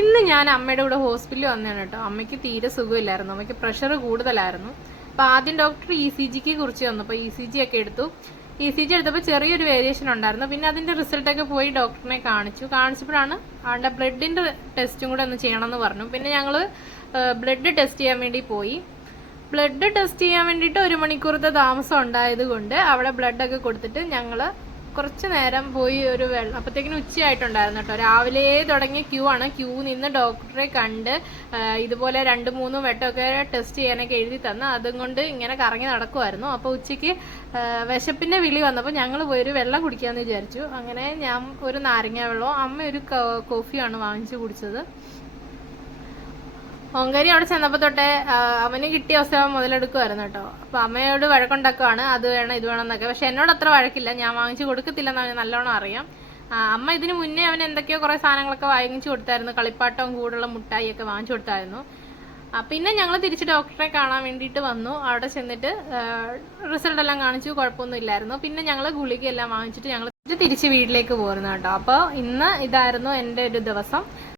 ഇന്ന് ഞാൻ അമ്മയുടെ കൂടെ ഹോസ്പിറ്റലിൽ വന്നതാണ് കേട്ടോ. അമ്മയ്ക്ക് തീരെ സുഖമില്ലായിരുന്നു, അമ്മയ്ക്ക് പ്രഷർ കൂടുതലായിരുന്നു. അപ്പൊ ആദ്യം ഡോക്ടർ ECGക്ക് കുറിച്ച് തന്നു. അപ്പൊ ECG ഒക്കെ എടുത്തു. ECG എടുത്തപ്പോൾ ചെറിയൊരു വേരിയേഷൻ ഉണ്ടായിരുന്നു. പിന്നെ അതിന്റെ റിസൾട്ട് ഒക്കെ പോയി ഡോക്ടറിനെ കാണിച്ചപ്പോഴാണ് ആളുടെ ബ്ലഡിന്റെ ടെസ്റ്റും കൂടെ ഒന്ന് ചെയ്യണമെന്ന് പറഞ്ഞു. പിന്നെ ഞങ്ങള് ബ്ലഡ് ടെസ്റ്റ് ചെയ്യാൻ വേണ്ടി പോയി. ബ്ലഡ് ടെസ്റ്റ് ചെയ്യാൻ വേണ്ടിയിട്ട് 1 മണിക്കൂറത്തെ താമസം ഉണ്ടായത് കൊണ്ട് അവിടെ ബ്ലഡ് ഒക്കെ കൊടുത്തിട്ട് ഞങ്ങള് കുറച്ച് നേരം പോയി ഒരു അപ്പത്തേക്കിനും ഉച്ചയായിട്ടുണ്ടായിരുന്നു കേട്ടോ. രാവിലെ തുടങ്ങിയ ക്യൂ ആണ്. ക്യൂ നിന്ന് ഡോക്ടറെ കണ്ട് ഇതുപോലെ 2-3 വട്ടമൊക്കെ ടെസ്റ്റ് ചെയ്യാനൊക്കെ എഴുതി തന്ന് അതും കൊണ്ട് ഇങ്ങനെ കറങ്ങി നടക്കുമായിരുന്നു. അപ്പോൾ ഉച്ചയ്ക്ക് വിശപ്പിന്റെ വിളി വന്നപ്പോൾ ഞങ്ങൾ പോയി ഒരു വെള്ളം കുടിക്കാമെന്ന് വിചാരിച്ചു. അങ്ങനെ ഞാൻ ഒരു നാരങ്ങ വെള്ളവും അമ്മ ഒരു കോഫിയാണ് വാങ്ങിച്ചു കുടിച്ചത്. ഓങ്കാരി അവിടെ ചെന്നപ്പോ തൊട്ടേ അവന് കിട്ടിയ അവസരം മുതലെടുക്കുമായിരുന്നു കേട്ടോ. അപ്പൊ അമ്മയോട് വഴക്കുണ്ടാക്കുവാണ്, അത് വേണം ഇത് വേണം എന്നൊക്കെ. പക്ഷെ എന്നോട് അത്ര വഴക്കില്ല, ഞാൻ വാങ്ങിച്ചു കൊടുക്കത്തില്ലെന്ന് അവന് നല്ലോണം അറിയാം. അമ്മ ഇതിന് മുന്നേ അവന് എന്തൊക്കെയോ കുറെ സാധനങ്ങളൊക്കെ വാങ്ങിച്ചു കൊടുത്തായിരുന്നു, കളിപ്പാട്ടവും കൂടുള്ള മുട്ടായി ഒക്കെ വാങ്ങിച്ചു കൊടുത്തായിരുന്നു. പിന്നെ ഞങ്ങൾ തിരിച്ച് ഡോക്ടറെ കാണാൻ വേണ്ടിയിട്ട് വന്നു. അവിടെ ചെന്നിട്ട് റിസൾട്ട് എല്ലാം കാണിച്ചു, കുഴപ്പമൊന്നും ഇല്ലായിരുന്നു. പിന്നെ ഞങ്ങൾ ഗുളികയെല്ലാം വാങ്ങിച്ചിട്ട് ഞങ്ങൾ തിരിച്ച് വീട്ടിലേക്ക് പോരുന്നു കേട്ടോ. അപ്പോൾ ഇന്ന് ഇതായിരുന്നു എൻ്റെ ഒരു ദിവസം.